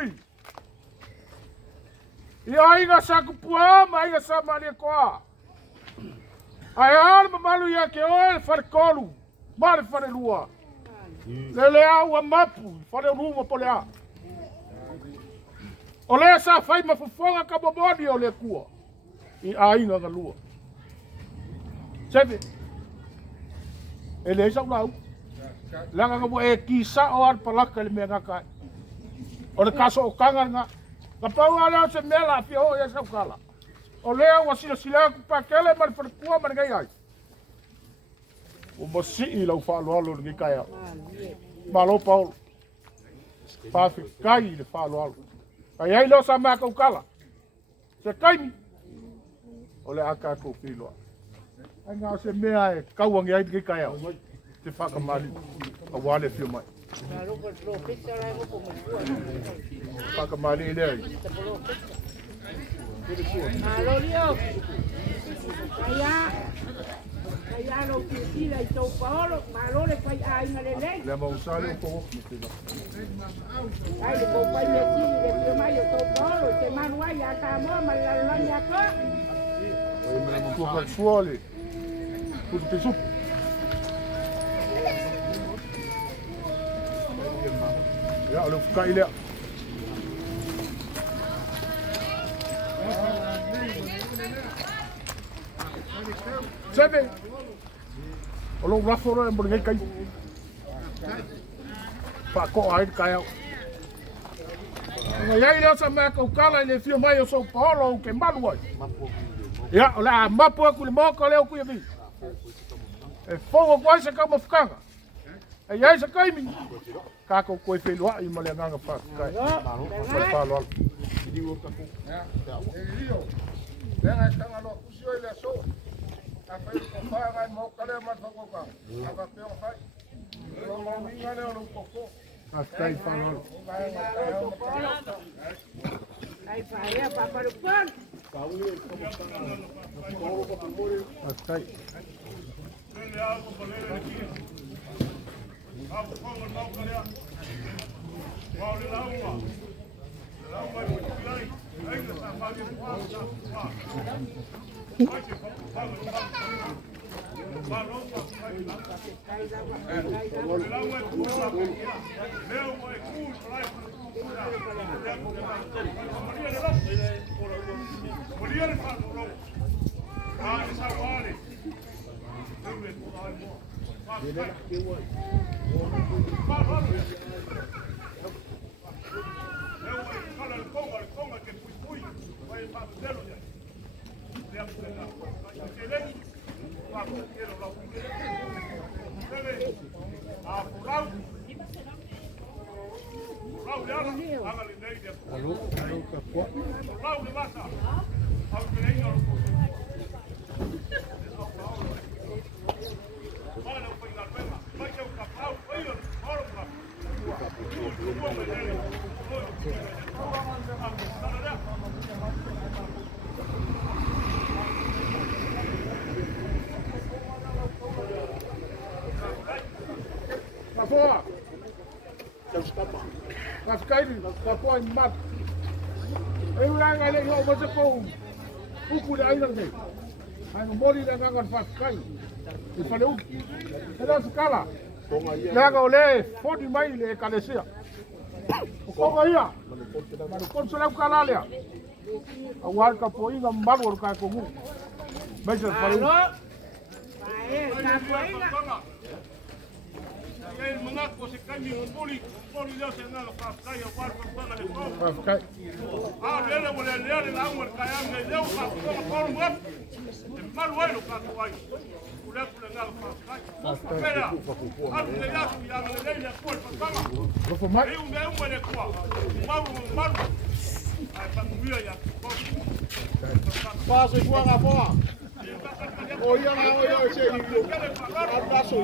ui. Ia inga sa kupua ma inga sa mali koa. Ai ar malu ia ke oe fare kolu. Mare fare lua. Lele au a mapu fare ruma pole a. O le sa fai mafufonga ka bobodi o le kua. I a inga ka lua. Sebe. Ele sa ulau. Langa ka mo e kisa o ar palaka le mea ngaka. O le kaso o kanga nga. Ka pau ala se mela afioga ia sa kala. O lea wa sila ku pakele mar kua mar ngai ai. O mosi i lau whaaloalo ngi kai au. Malo Paulo. Pafi kai le whaaloalo. Kai ai lo sa mea kau kala. Se kaimi. O le aka kou whiloa. Ai ngā se mea e kauangi ai ngi kai au. Te whakamali. A wale whio mai. Whakamali i lea i. Alorio, kaya lo kisila ito Paolo, malole pa ay na lele. Le mausali po. Ay ko pa niya sili le primayo to Paolo, te manwa ya tamo malalan ya ko. Ay me mo ko suole. Puto pesu. Ya lo kai le. Sebe. Olo raforo e mbongai kai. Pa ko ai kai au. Nga ia sa ma ko kala le fio mai o so Paulo ke malu ai. Ya, ola mapu ku le moko le ku vi. E fogo kwai se ka mafukanga. E ia sa kai mi. Ka ko ko fe lo ai mo le nganga pa kai. Pa lo. Di wo ka ko. Ya. Venga están a los usio y le so. Café con paga y mocale más poco acá. La café o fai. Como minga le un poco. Hasta ahí falou. Aí vai para o pano. Hasta ahí. Mas cai da põe mat. Eu lá ele eu vou te pôr o cu daí não tem. Aí no mori da nganga faz cai. E falei o ela se cala. Já ga ole fodi mai le calesia. O ko ia. Mas o conselho o cala ali. A warka poinga mbaru ka ko mu. Mas eu falei. Vai, tá poinga. El mangaco se cambia un poli Dios en la pascaya guarda para el todo. Pascai. Ah, le le la agua cayendo de Dios por un web. El mal bueno para tu país. Ula la pascaya. Espera. Algo de ya le la cuerpo para. Lo fumar. Es un de cuá. Mal. Ai para tu ya. Passa igual a boa. Olha lá, esse aí. Abraço.